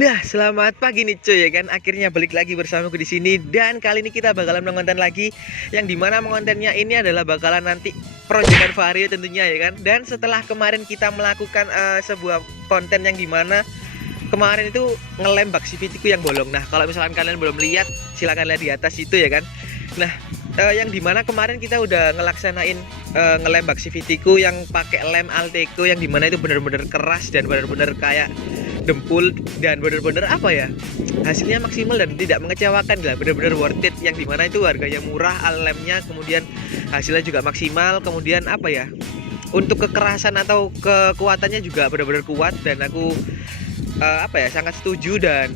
Nah, selamat pagi nih cuy ya kan. Akhirnya balik lagi bersamaku di sini dan kali ini kita bakalan mengonten lagi yang dimana mengontennya ini adalah bakalan nanti proyekan Vario tentunya ya kan. Dan setelah kemarin kita melakukan sebuah konten yang dimana kemarin itu ngelem bak CVT ku yang bolong. Nah, kalau misalkan kalian belum lihat silahkan lihat di atas itu ya kan. Nah, yang dimana kemarin kita udah ngelaksanain ngelem bak CVT ku yang pakai lem Alteco yang dimana itu bener-bener keras dan bener-bener kayak dempul dan bener-bener apa ya, hasilnya maksimal dan tidak mengecewakan lah, bener-bener worth it yang dimana itu harganya murah, lemnya kemudian hasilnya juga maksimal, kemudian apa ya, untuk kekerasan atau kekuatannya juga benar-benar kuat dan aku apa ya, sangat setuju dan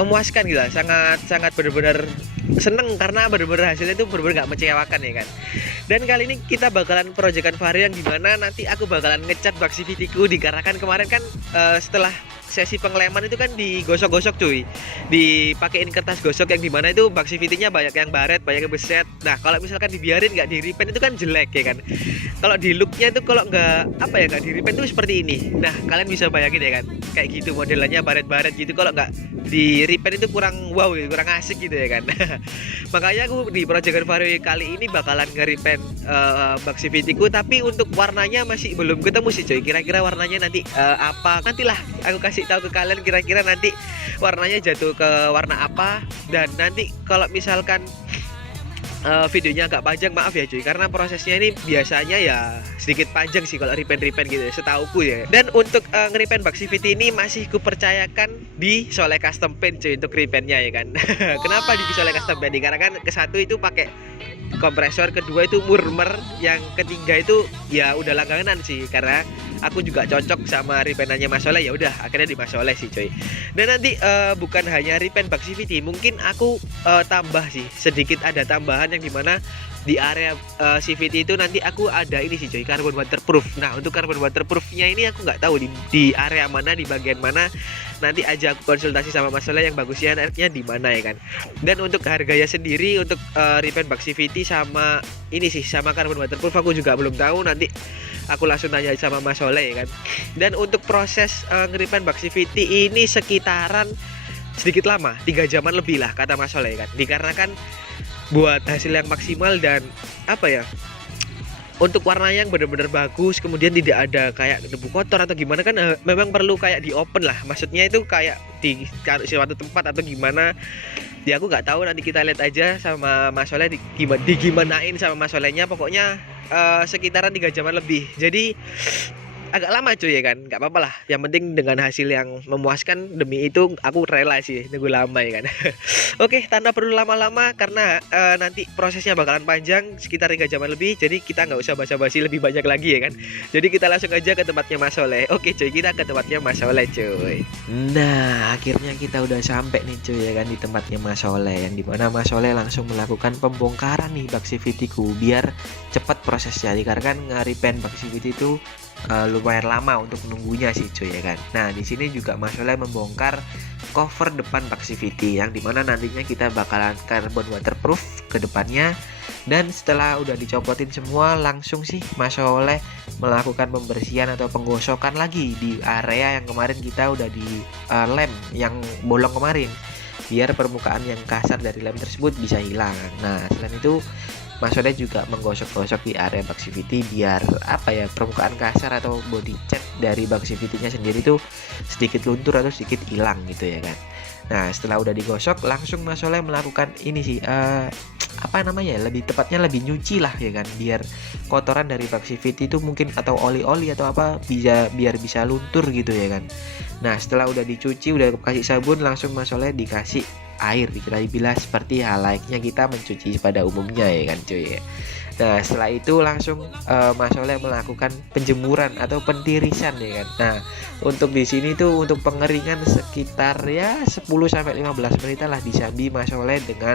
memuaskan gila, sangat benar-benar seneng karena benar-benar hasilnya itu benar-benar nggak mengecewakan ya kan. Dan kali ini kita bakalan proyekan Vario yang dimana nanti aku bakalan ngecat bak CVT ku dikarenakan kemarin kan setelah sesi pengeleman itu kan digosok-gosok cuy, dipakein kertas gosok yang dimana itu bak CVT-nya banyak yang baret, banyak yang beset. Nah kalau misalkan dibiarin nggak di repaint itu kan jelek ya kan. Kalau di looknya itu kalau nggak apa ya, nggak di repaint itu seperti ini. Nah kalian bisa bayangin ya kan, kayak gitu modelannya baret-baret gitu. Kalau nggak di repaint itu kurang wow gitu, kurang asik gitu ya kan. Makanya aku di proyekan Vario kali ini bakalan nge-repaint bak CVT ku, tapi untuk warnanya masih belum ketemu sih coy. Kira-kira warnanya nanti apa, nantilah aku kasih tahu ke kalian kira-kira nanti warnanya jatuh ke warna apa. Dan nanti kalau misalkan videonya agak panjang maaf ya cuy, karena prosesnya ini biasanya ya sedikit panjang sih kalau repaint gitu setauku ya. Dan untuk nge-repaint bak CVT ini masih kupercayakan di Soleh Custom Paint cuy untuk repaintnya ya kan. Kenapa di Soleh Custom Paint? Karena kan ke satu itu pakai kompresor, kedua itu murmer, yang ketiga itu ya udah langganan sih karena aku juga cocok sama repaintannya Mas Soleh, ya udah akhirnya di Mas Soleh sih coy. Dan nanti bukan hanya repaint bak CVT, mungkin aku tambah sih sedikit, ada tambahan yang dimana di area CVT itu nanti aku ada ini sih coy, carbon waterproof. Nah untuk carbon waterproofnya ini aku nggak tahu di area mana, di bagian mana, nanti aja aku konsultasi sama Mas Soleh yang bagusnya di mana ya kan. Dan untuk harganya sendiri untuk repaint bak CVT sama ini sih, sama carbon waterproof aku juga belum tahu, nanti aku langsung tanya sama Mas Soleh ya kan. Dan untuk proses nge-repaint bak CVT ini sekitaran sedikit lama, 3 jaman lebih lah kata Mas Soleh kan, dikarenakan buat hasil yang maksimal dan apa ya, untuk warnanya yang benar-benar bagus, kemudian tidak ada kayak debu kotor atau gimana kan, memang perlu kayak di open lah, maksudnya itu kayak di suatu tempat atau gimana ya, aku nggak tahu, nanti kita lihat aja sama Mas Soleh digimanain sama Mas Solehnya. Pokoknya sekitaran 3 jaman lebih, jadi agak lama cuy ya kan, nggak apa-apa lah, yang penting dengan hasil yang memuaskan, demi itu aku rela sih nunggu lama ya kan. Oke, tanpa perlu lama-lama karena nanti prosesnya bakalan panjang sekitar 3 jaman lebih, jadi kita nggak usah basa-basi lebih banyak lagi ya kan. Jadi kita langsung aja ke tempatnya Mas Soleh. Oke cuy, kita ke tempatnya Mas Soleh cuy. Nah akhirnya kita udah sampai nih cuy ya kan, di tempatnya Mas Soleh yang dimana Mas Soleh langsung melakukan pembongkaran nih bak CVT ku biar cepat prosesnya, dikarenakan nge-repaint bak CVT itu lumayan lama untuk menunggunya sih cuy ya kan. Nah di sini juga Mas Soleh membongkar cover depan bak CVT yang dimana nantinya kita bakalan carbon waterproof ke depannya. Dan setelah udah dicopotin semua, langsung sih Mas Soleh melakukan pembersihan atau penggosokan lagi di area yang kemarin kita udah di lem yang bolong kemarin, biar permukaan yang kasar dari lem tersebut bisa hilang. Nah selain itu Mas Soleh juga menggosok-gosok di area bak CVT biar apa ya, permukaan kasar atau body cat dari bak CVT-nya sendiri tuh sedikit luntur atau sedikit hilang gitu ya kan. Nah setelah udah digosok, langsung Mas Soleh melakukan ini sih, apa namanya, lebih tepatnya lebih nyuci lah ya kan, biar kotoran dari bak CVT itu mungkin atau oli-oli atau apa biar bisa luntur gitu ya kan. Nah setelah udah dicuci, udah kasih sabun, langsung Mas Soleh dikasih air, kita bilas seperti hal layaknya kita mencuci pada umumnya ya kan cuy ya. Nah setelah itu langsung Mas Soleh melakukan penjemuran atau pentirisan ya kan. Nah untuk di sini tuh untuk pengeringan sekitar ya 10-15 menit lah disambi Mas Soleh dengan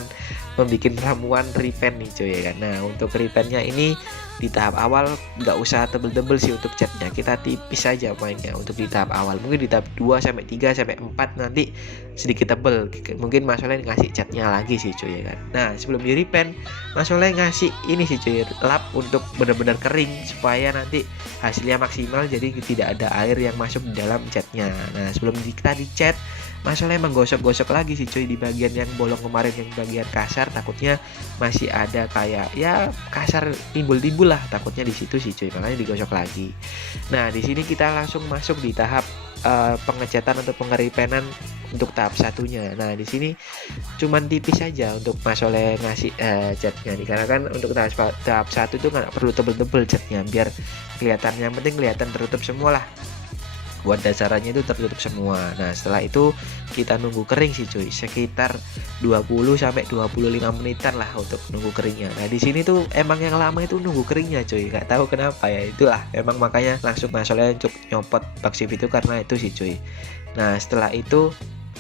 membuat ramuan repaint nih cuy ya kan. Nah untuk repaintnya ini di tahap awal nggak usah tebel-tebel sih untuk catnya, kita tipis aja mainnya untuk di tahap awal. Mungkin di tahap 2-3-4 nanti sedikit tebel, mungkin Mas Soleh ngasih catnya lagi sih cuy ya kan. Nah sebelum di repaint Mas Soleh ngasih ini sih cuy, lap untuk benar-benar kering supaya nanti hasilnya maksimal, jadi tidak ada air yang masuk di dalam catnya. Nah sebelum kita dicat, Mas Soleh menggosok-gosok lagi sih cuy di bagian yang bolong kemarin, yang bagian kasar, takutnya masih ada kayak ya kasar timbul-timbul lah takutnya di situ sih cuy, makanya digosok lagi. Nah di sini kita langsung masuk di tahap pengecatan atau pengeripenan untuk tahap satunya. Nah di sini cuman tipis saja untuk Mas Soleh ngasih catnya nih, karena kan untuk tahap satu itu nggak perlu tebel-tebel catnya, biar kelihatan, yang penting kelihatan tertutup semua lah, buat dasarannya itu tertutup semua. Nah setelah itu kita nunggu kering sih cuy, sekitar 20-25 menitan lah untuk nunggu keringnya. Nah di sini tuh emang yang lama itu nunggu keringnya cuy, nggak tahu kenapa ya, itulah emang makanya langsung masalahnya untuk nyopot baksif itu karena itu sih cuy. Nah setelah itu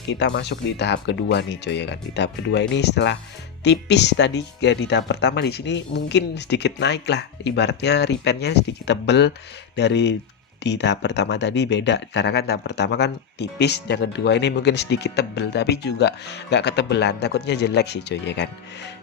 kita masuk di tahap kedua nih cuy ya kan. Di tahap kedua ini setelah tipis tadi ya, di tahap pertama di sini mungkin sedikit naik lah, ibaratnya repennya sedikit tebel dari di tahap pertama tadi, beda karena kan tahap pertama kan tipis, yang kedua ini mungkin sedikit tebel tapi juga nggak ketebelan, takutnya jelek sih cuy ya kan.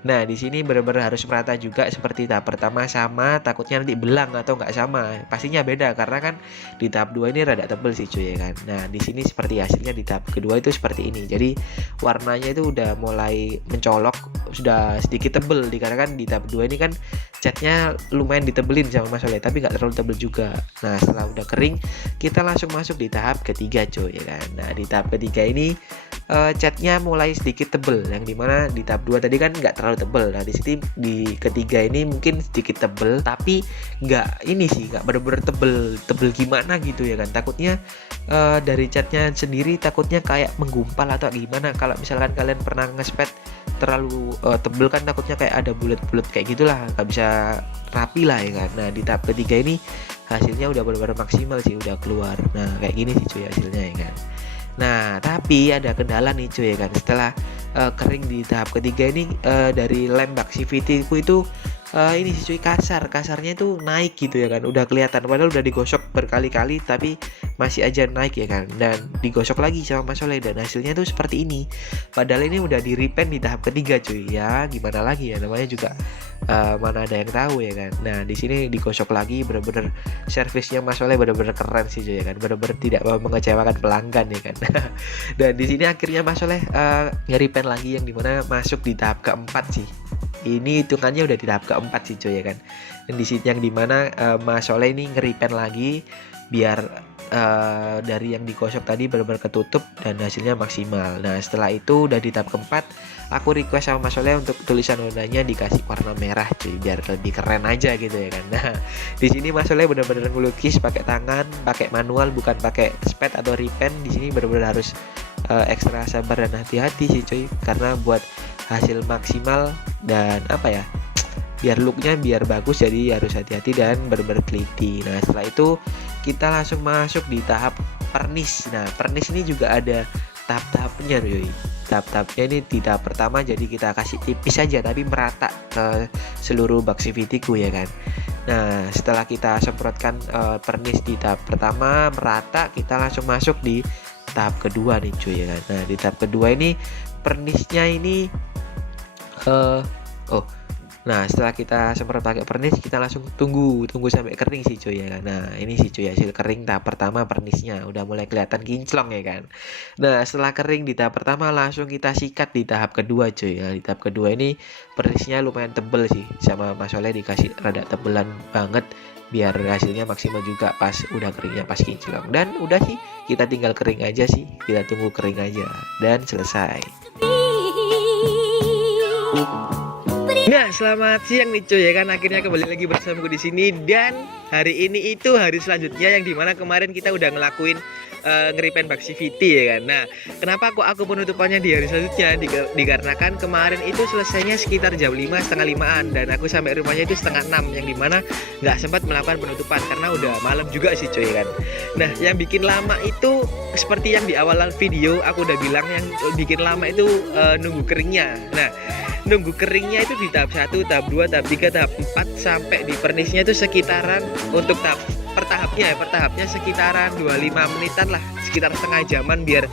Nah di sini benar-benar harus merata juga seperti tahap pertama, sama takutnya nanti belang atau nggak sama, pastinya beda karena kan di tahap 2 ini rada tebel sih cuy ya kan. Nah di sini seperti hasilnya di tahap kedua itu seperti ini, jadi warnanya itu udah mulai mencolok, sudah sedikit tebel dikarenakan di tahap 2 ini kan catnya lumayan ditebelin sama Mas Soleh tapi nggak terlalu tebel juga. Nah setelah udah kering kita langsung masuk di tahap ketiga cuy ya kan. Nah di tahap ketiga ini catnya mulai sedikit tebel, yang dimana di tahap 2 tadi kan nggak terlalu tebel. Nah di sini di ketiga ini mungkin sedikit tebel tapi nggak ini sih, nggak bener-bener tebel gimana gitu ya kan, takutnya dari catnya sendiri takutnya kayak menggumpal atau gimana. Kalau misalkan kalian pernah ngespet terlalu tebel kan takutnya kayak ada bulat-bulat kayak gitulah, nggak bisa rapi lah ya kan. Nah di tahap ketiga ini hasilnya udah benar-benar maksimal sih, udah keluar. Nah kayak gini sih cuy hasilnya ya kan. Nah tapi ada kendala nih cuy ya kan, setelah kering di tahap ketiga ini dari lem Baxivity ku itu ini sih cuy, kasarnya itu naik gitu ya kan, udah kelihatan padahal udah digosok berkali-kali tapi masih aja naik ya kan, dan digosok lagi sama Mas Soleh dan hasilnya tuh seperti ini, padahal ini udah di repaint di tahap ketiga cuy ya, gimana lagi ya, namanya juga mana ada yang tahu ya kan. Nah di sini digosok lagi, bener-bener servisnya Mas Soleh bener-bener keren sih cuy ya kan, bener-bener tidak mau mengecewakan pelanggan ya kan. Dan di sini akhirnya Mas Soleh nge-repaint lagi, yang dimana masuk di tahap keempat sih. Ini hitungannya udah di tahap keempat sih cuy ya kan. Dan di sini yang dimana Mas Soleh ini nge-repaint lagi biar dari yang digosok tadi benar-benar ketutup dan hasilnya maksimal. Nah setelah itu udah di tahap keempat, aku request sama Mas Soleh untuk tulisan Hondanya dikasih warna merah cuy, biar lebih keren aja gitu ya kan. Nah di sini Mas Soleh benar-benar ngelukis pakai tangan, pakai manual, bukan pakai spet atau repaint. Di sini benar-benar harus ekstra sabar dan hati-hati sih cuy, karena buat hasil maksimal dan apa ya, biar looknya biar bagus, jadi harus hati-hati dan benar-benar teliti. Nah setelah itu kita langsung masuk di tahap pernis. Nah pernis ini juga ada tahap-tahapnya cuy. Tahap-tahapnya ini di tahap pertama jadi kita kasih tipis saja tapi merata ke seluruh Baxivity ku ya kan. Nah setelah kita semprotkan pernis di tahap pertama merata, kita langsung masuk di tahap kedua nih cuy ya kan. Nah di tahap kedua ini pernisnya ini nah setelah kita semprot pakai pernis, kita langsung tunggu sampai kering sih cuy ya kan. Nah ini sih cuy hasil kering tahap pertama, pernisnya udah mulai kelihatan kinclong ya kan. Nah setelah kering di tahap pertama langsung kita sikat di tahap kedua cuy. Nah di tahap kedua ini pernisnya lumayan tebel sih, sama Mas Soleh dikasih rada tebelan banget biar hasilnya maksimal juga pas udah keringnya, pas kinclong. Dan udah sih kita tinggal kering aja sih, kita tunggu kering aja dan selesai. Nah, selamat siang nih cuy ya kan, akhirnya kembali lagi bersamaku di sini, dan hari ini itu hari selanjutnya, yang dimana kemarin kita udah ngelakuin nge-repaint Baxivity ya kan. Nah, kenapa kok aku penutupannya di hari selanjutnya? Dikarenakan kemarin itu selesainya sekitar jam 5, setengah 5-an, dan aku sampai rumahnya itu setengah 6, yang dimana nggak sempat melakukan penutupan karena udah malam juga sih cuy kan. Nah, yang bikin lama itu seperti yang di awal video aku udah bilang, yang bikin lama itu nunggu keringnya. Nah, nunggu keringnya itu di tahap 1, tahap 2, tahap 3, tahap 4 sampai di pernisnya itu sekitaran untuk tahap per tahapnya sekitaran 25 menitan lah, sekitar setengah jaman biar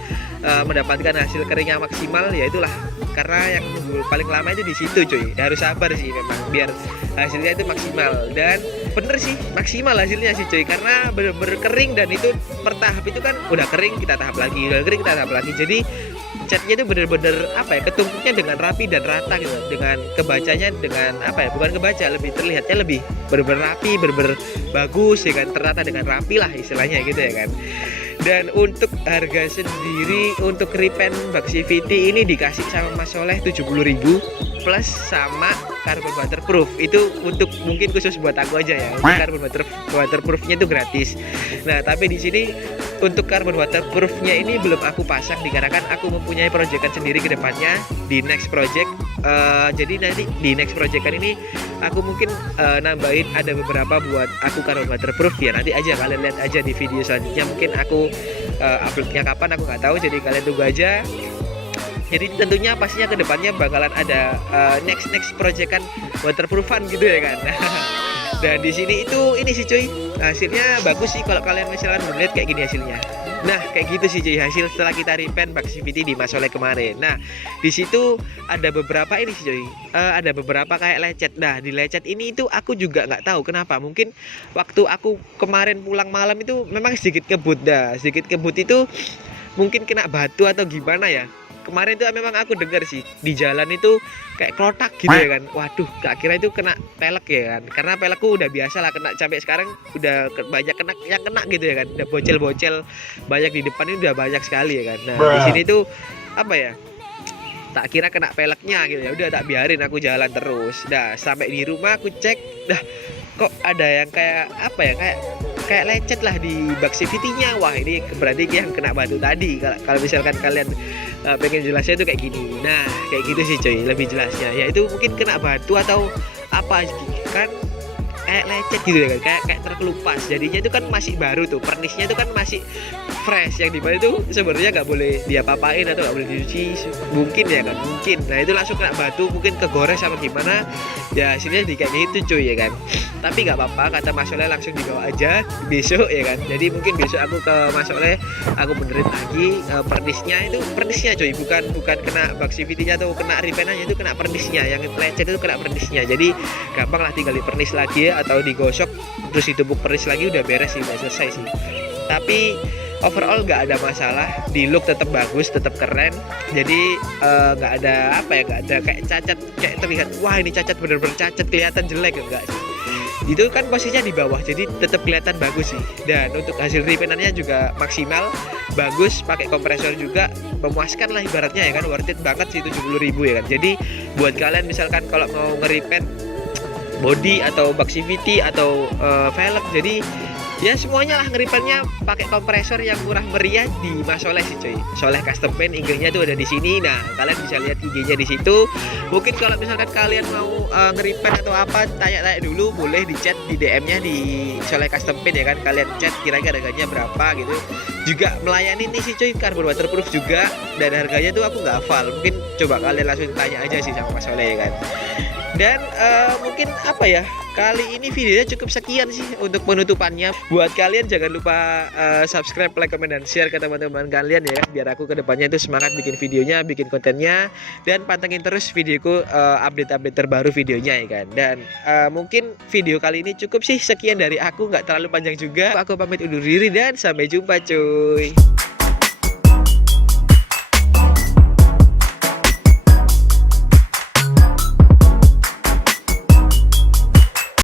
mendapatkan hasil keringnya maksimal. Ya itulah, karena yang paling lama itu di situ cuy. Harus sabar sih memang biar hasilnya itu maksimal. Dan bener sih maksimal hasilnya sih cuy, karena bener-bener kering. Dan itu per tahap itu kan udah kering kita tahap lagi, udah kering kita tahap lagi. Jadi catnya itu bener-bener apa ya, ketumpuknya dengan rapi dan rata gitu, dengan kebacanya dengan apa ya, bukan kebaca, lebih terlihatnya lebih bener-bener rapi, bener-bener bagus ya kan, tertata dengan rapi lah istilahnya gitu ya kan. Dan untuk harga sendiri untuk repaint Baxi VT ini dikasih sama Mas Soleh 70.000 plus sama carbon waterproof. Itu untuk mungkin khusus buat aku aja ya. Untuk carbon waterproofnya itu gratis. Nah, tapi di sini untuk carbon waterproofnya ini belum aku pasang dikarenakan aku mempunyai proyekan sendiri ke depannya di next project. Jadi nanti di next projectan ini aku mungkin nambahin ada beberapa buat aku carbon waterproof ya. Nanti aja kalian lihat aja di video selanjutnya. Mungkin aku uploadnya kapan aku nggak tahu, jadi kalian tunggu aja. Jadi tentunya pastinya kedepannya bakalan ada next proyekan waterproofan gitu ya kan. Dan di sini itu ini sih cuy, hasilnya bagus sih kalau kalian misalkan melihat kayak gini hasilnya. Nah, kayak gitu sih cuy hasil setelah kita repaint Baxi VT di Mas Soleh kemarin. Nah, di situ ada beberapa ini sih cuy, ada beberapa kayak lecet. Nah, di lecet ini itu aku juga nggak tahu kenapa. Mungkin waktu aku kemarin pulang malam itu memang sedikit kebut. Dah sedikit kebut itu mungkin kena batu atau gimana ya. Kemarin itu memang aku dengar sih di jalan itu kayak klotak gitu ya kan. Waduh, akhirnya itu kena pelek ya kan. Karena pelekku udah biasa lah kena, sampai sekarang udah banyak kena yang kena gitu ya kan. Udah bocel-bocel banyak di depan ini, udah banyak sekali ya kan. Nah, di sini tuh apa ya? Tak kira kena peleknya gitu ya. Udah tak biarin aku jalan terus. Dah sampai di rumah aku cek, dah kok ada yang kayak apa ya? Kayak lecet lah di Baxi VT-nya. Wah, ini berarti yang kena batu tadi. Kalau misalkan kalian pengen jelasnya itu kayak gini. Nah, kayak gitu sih coy, lebih jelasnya. Ya itu mungkin kena batu atau apa kan, kayak lecet gitu ya kan, kayak terkelupas. Jadinya itu kan masih baru tuh, pernisnya itu kan masih fresh. Yang dimana itu sebenarnya nggak boleh diapa-apain atau nggak boleh dicuci mungkin ya kan, mungkin. Nah, itu langsung kena batu, mungkin kegores sama gimana. Ya hasilnya di kayak gitu cuy ya kan. Tapi nggak apa-apa, kata Mas Soleh langsung dibawa aja besok ya kan. Jadi mungkin besok aku ke Mas Soleh, aku benerin lagi pernisnya cuy, bukan kena Baxi VT-nya atau kena repaint-nya, itu kena pernisnya. Yang lecet itu kena pernisnya. Jadi gampang lah, tinggal dipernis lagi ya, atau digosok terus ditumbuk pernis lagi, udah beres sih, udah selesai sih. Tapi overall nggak ada masalah, di look tetap bagus, tetap keren. Jadi nggak ada apa ya, nggak ada kayak cacat, kayak terlihat wah ini cacat, bener-bener cacat, kelihatan jelek, enggak sih. Itu kan posisinya di bawah, jadi tetap kelihatan bagus sih. Dan untuk hasil repaintannya juga maksimal, bagus, pakai kompresor juga, memuaskan lah ibaratnya ya kan, worth it banget sih 70.000 ya kan. Jadi buat kalian misalkan kalau mau nge-repaint body atau Baxi VT atau velg, jadi ya semuanya lah ngeripannya pakai kompresor yang murah meriah di Mas Soleh sih cuy. Soleh Custom Paint, IG-nya tuh ada di sini. Nah, kalian bisa lihat IG-nya di situ. Mungkin kalau misalkan kalian mau ngeripan atau apa, tanya-tanya dulu, boleh di chat di DM-nya di Soleh Custom Paint ya kan. Kalian chat kira-kira harganya berapa gitu. Juga melayani nih sih cuy, carbon waterproof juga, dan harganya tuh aku nggak hafal. Mungkin coba kalian langsung tanya aja sih sama Mas Soleh ya kan. Dan mungkin apa ya, kali ini videonya cukup sekian sih untuk penutupannya. Buat kalian jangan lupa subscribe, like, comment, dan share ke teman-teman kalian ya kan, biar aku kedepannya itu semangat bikin videonya, bikin kontennya. Dan pantengin terus videoku, update-update terbaru videonya ya kan. Dan mungkin video kali ini cukup sih sekian dari aku, nggak terlalu panjang juga. Aku pamit undur diri dan sampai jumpa cuy.